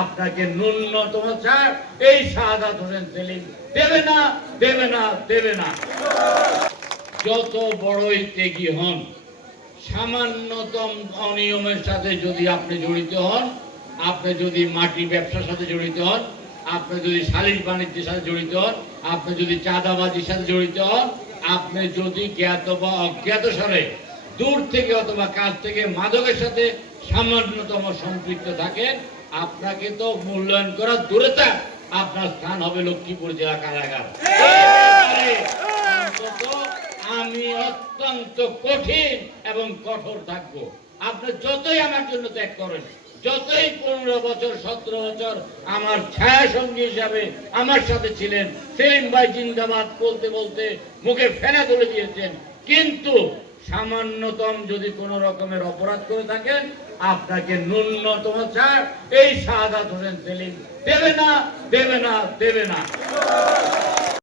আপনাকে ন্যূনতম ছাড় এই শাহাদাত হোসেন সেলিম দেবে না, দেবে না, দেবে না। যত বড়ই ত্যাগী হন, সামান্যতম অনিয়মের সাথে যদি আপনি জড়িত হন, আপনি যদি মাটি ব্যবসার সাথে জড়িত হন, আপনি যদি শালিশ বাণিজ্যের সাথে জড়িত হন, আপনি যদি চাঁদাবাজির সাথে জড়িত হন, আপনি যদি জ্ঞাত বা অজ্ঞাত সারে দূর থেকে অথবা কাছ থেকে মাদকের সাথে সামান্যতম সম্পৃক্ত থাকেন, আপনাকে তো মূল্যায়ন করা দূরে থাক, আপনার স্থান হবে লক্ষ্মীপুর জেলা কারাগার। আমি অত্যন্ত কঠিন এবং কঠোর থাকবো। আপনি যতই আমার জন্য ত্যাগ করেন, যতই 15 বছর 17 বছর আমার ছায়া সঙ্গী হিসাবে আমার সাথে ছিলেন, সেলিম ভাই জিন্দাবাদ বলতে বলতে মুখে ফেনা তুলে দিয়েছেন, কিন্তু সামান্যতম যদি কোন রকমের অপরাধ করে থাকেন, আপনাকে ন্যূনতম ছাড় এই শাহাদাত হোসেন সেলিম দেবে না, দেবে না, দেবে না।